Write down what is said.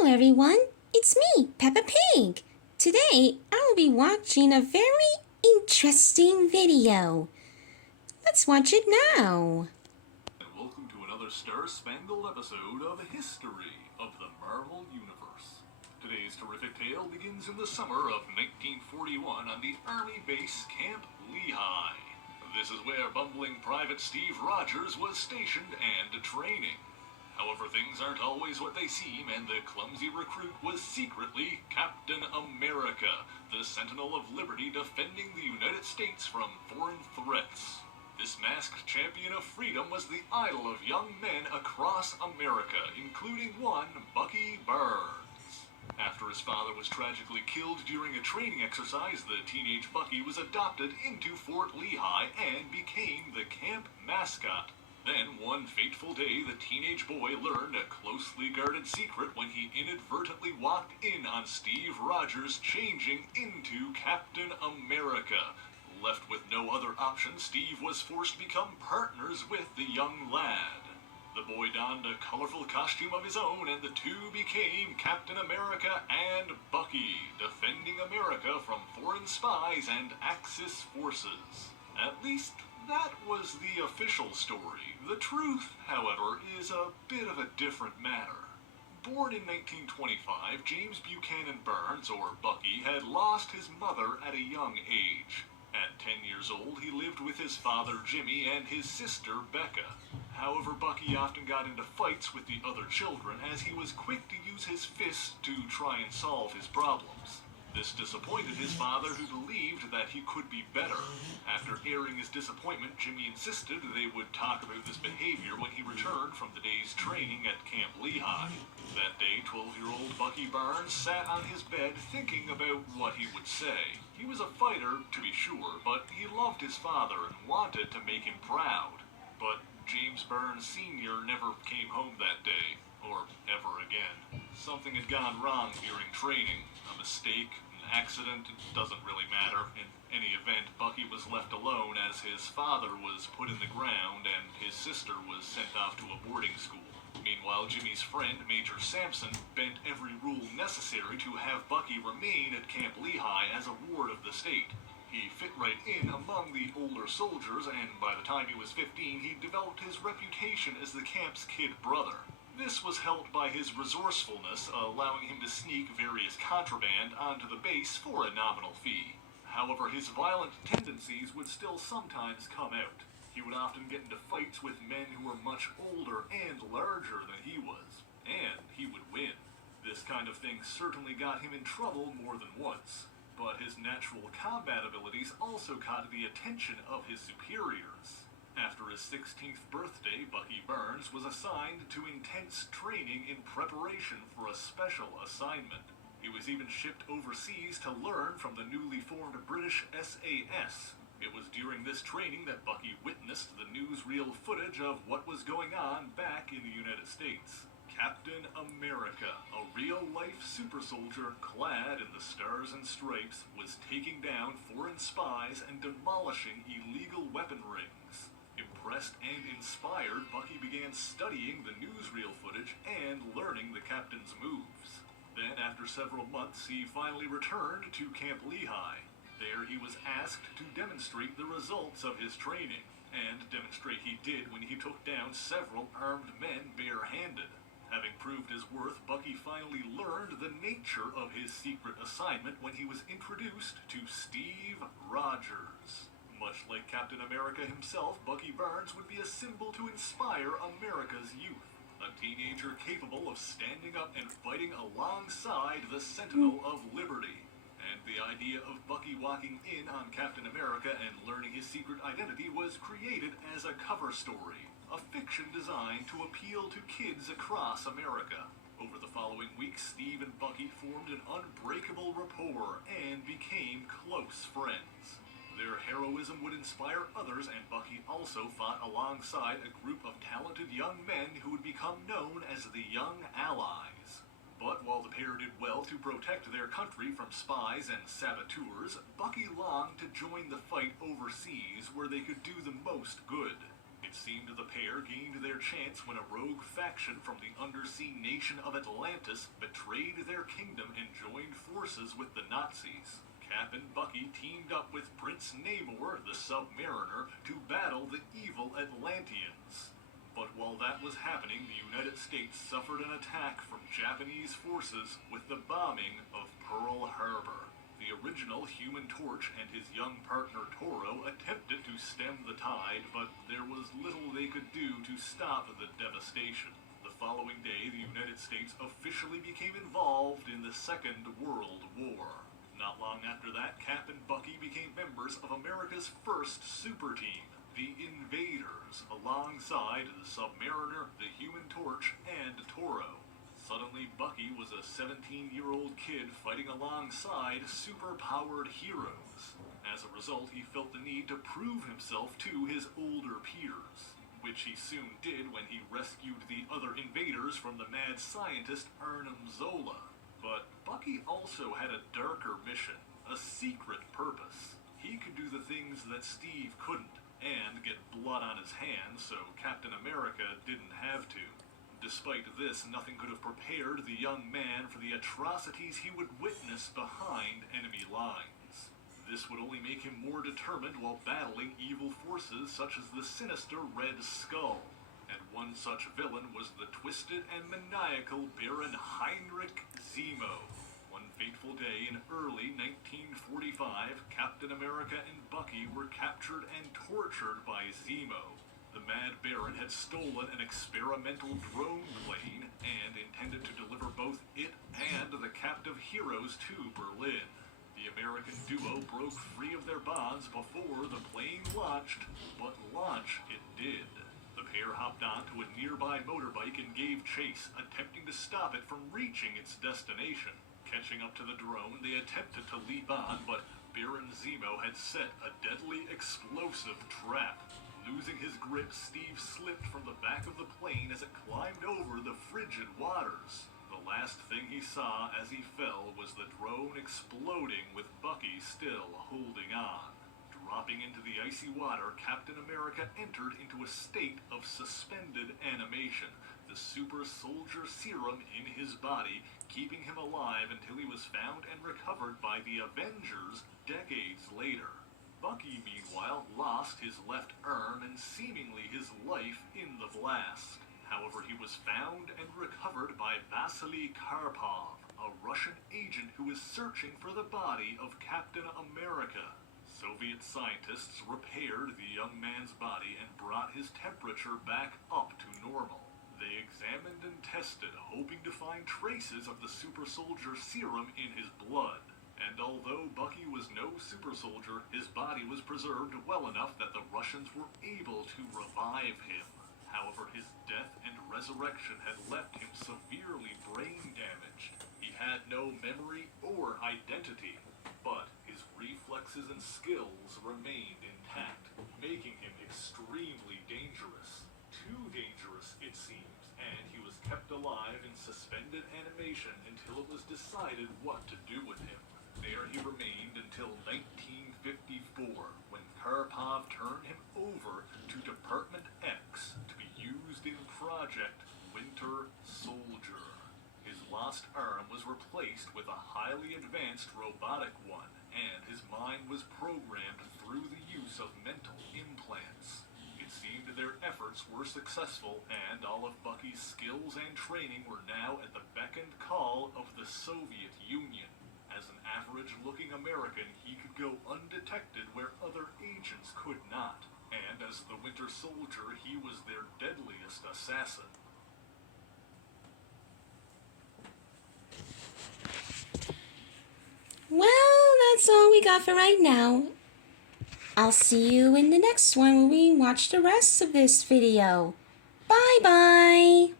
Hello everyone, it's me, Peppa Pig. Today I'll be watching a very interesting video. Let's watch it now. And welcome to another star-spangled episode of History of the Marvel Universe. Today's terrific tale begins in the summer of 1941 on the Army base Camp Lehigh. This is where bumbling Private Steve Rogers was stationed and training. However, things aren't always what they seem, and the clumsy recruit was secretly Captain America, the Sentinel of Liberty defending the United States from foreign threats. This masked champion of freedom was the idol of young men across America, including one Bucky Barnes. After his father was tragically killed during a training exercise, the teenage Bucky was adopted into Fort Lehigh and became the camp mascot. Then, one fateful day, the teenage boy learned a closely guarded secret when he inadvertently walked in on Steve Rogers changing into Captain America. Left with no other option, Steve was forced to become partners with the young lad. The boy donned a colorful costume of his own, and the two became Captain America and Bucky, defending America from foreign spies and Axis forces. At least, that was the official story. The truth, however, is a bit of a different matter. Born in 1925, James Buchanan Barnes, or Bucky, had lost his mother at a young age. At 10 years old, he lived with his father Jimmy and his sister Becca. However, Bucky often got into fights with the other children, as he was quick to use his fists to try and solve his problems. This disappointed his father, who believed that he could be better. After airing his disappointment, Jimmy insisted they would talk about this behavior when he returned from the day's training at Camp Lehigh. That day, 12-year-old Bucky Barnes sat on his bed thinking about what he would say. He was a fighter, to be sure, but he loved his father and wanted to make him proud. But James Barnes Sr. never came home that day, or ever again. Something had gone wrong during training. A mistake, an accident, it doesn't really matter. In any event, Bucky was left alone as his father was put in the ground and his sister was sent off to a boarding school. Meanwhile, Jimmy's friend, Major Sampson, bent every rule necessary to have Bucky remain at Camp Lehigh as a ward of the state. He fit right in among the older soldiers, and by the time he was 15, he developed his reputation as the camp's kid brother. This was helped by his resourcefulness, allowing him to sneak various contraband onto the base for a nominal fee. However, his violent tendencies would still sometimes come out. He would often get into fights with men who were much older and larger than he was, and he would win. This kind of thing certainly got him in trouble more than once, but his natural combat abilities also caught the attention of his superiors. After his 16th birthday, Bucky Barnes was assigned to intense training in preparation for a special assignment. He was even shipped overseas to learn from the newly formed British SAS. It was during this training that Bucky witnessed the newsreel footage of what was going on back in the United States. Captain America, a real-life super soldier clad in the stars and stripes, was taking down foreign spies and demolishing illegal weapon rings. Impressed and inspired, Bucky began studying the newsreel footage and learning the captain's moves. Then, after several months, he finally returned to Camp Lehigh. There he was asked to demonstrate the results of his training, and demonstrate he did when he took down several armed men barehanded. Having proved his worth, Bucky finally learned the nature of his secret assignment when he was introduced to Steve Rogers. Much like Captain America himself, Bucky Barnes would be a symbol to inspire America's youth. A teenager capable of standing up and fighting alongside the Sentinel of Liberty. And the idea of Bucky walking in on Captain America and learning his secret identity was created as a cover story, a fiction designed to appeal to kids across America. Over the following weeks, Steve and Bucky formed an unbreakable rapport and became close friends. Their heroism would inspire others, and Bucky also fought alongside a group of talented young men who would become known as the Young Allies. But while the pair did well to protect their country from spies and saboteurs, Bucky longed to join the fight overseas where they could do the most good. It seemed the pair gained their chance when a rogue faction from the undersea nation of Atlantis betrayed their kingdom and joined forces with the Nazis. Cap and Bucky teamed up with Prince Namor, the Submariner, to battle the evil Atlanteans. But while that was happening, the United States suffered an attack from Japanese forces with the bombing of Pearl Harbor. The original Human Torch and his young partner Toro attempted to stem the tide, but there was little they could do to stop the devastation. The following day, the United States officially became involved in the Second World War. Not long after that, Cap and Bucky became members of America's first super team, the Invaders, alongside the Submariner, the Human Torch, and Toro. Suddenly, Bucky was a 17-year-old kid fighting alongside super-powered heroes. As a result, he felt the need to prove himself to his older peers, which he soon did when he rescued the other invaders from the mad scientist Arnim Zola. But Bucky also had a darker mission, a secret purpose. He could do the things that Steve couldn't, and get blood on his hands so Captain America didn't have to. Despite this, nothing could have prepared the young man for the atrocities he would witness behind enemy lines. This would only make him more determined while battling evil forces such as the sinister Red Skull. And one such villain was the twisted and maniacal Baron Heinrich Zemo. One fateful day in early 1945, Captain America and Bucky were captured and tortured by Zemo. The Mad Baron had stolen an experimental drone plane and intended to deliver both it and the captive heroes to Berlin. The American duo broke free of their bonds before the plane launched, but launch it did. The pair hopped onto a nearby motorbike and gave chase, attempting to stop it from reaching its destination. Catching up to the drone, they attempted to leap on, but Baron Zemo had set a deadly explosive trap. Losing his grip, Steve slipped from the back of the plane as it climbed over the frigid waters. The last thing he saw as he fell was the drone exploding with Bucky still holding on. Dropping into the icy water, Captain America entered into a state of suspended animation, the super soldier serum in his body, keeping him alive until he was found and recovered by the Avengers decades later. Bucky, meanwhile, lost his left arm and seemingly his life in the blast. However, he was found and recovered by Vasily Karpov, a Russian agent who was searching for the body of Captain America. Soviet scientists repaired the young man's body and brought his temperature back up to normal. They examined and tested, hoping to find traces of the super soldier serum in his blood. And although Bucky was no super soldier, his body was preserved well enough that the Russians were able to revive him. However, his death and resurrection had left him severely brain damaged. He had no memory or identity, but his reflexes and skills remained intact, making him extremely dangerous. Too dangerous, it seems, and he was kept alive in suspended animation until it was decided what to do with him. There he remained until 1954, when Karpov turned him over to Department X to be used in Project Winter Soldier. His lost arm was replaced with a highly advanced robotic one, and his mind was programmed through the use of mental implants. It seemed their efforts were successful, and all of Bucky's skills and training were now at the beck and call of the Soviet Union. As an average-looking American, he could go undetected where other agents could not. And as the Winter Soldier, he was their deadliest assassin. Well, that's all we got for right now. I'll see you in the next one when we watch the rest of this video. Bye-bye!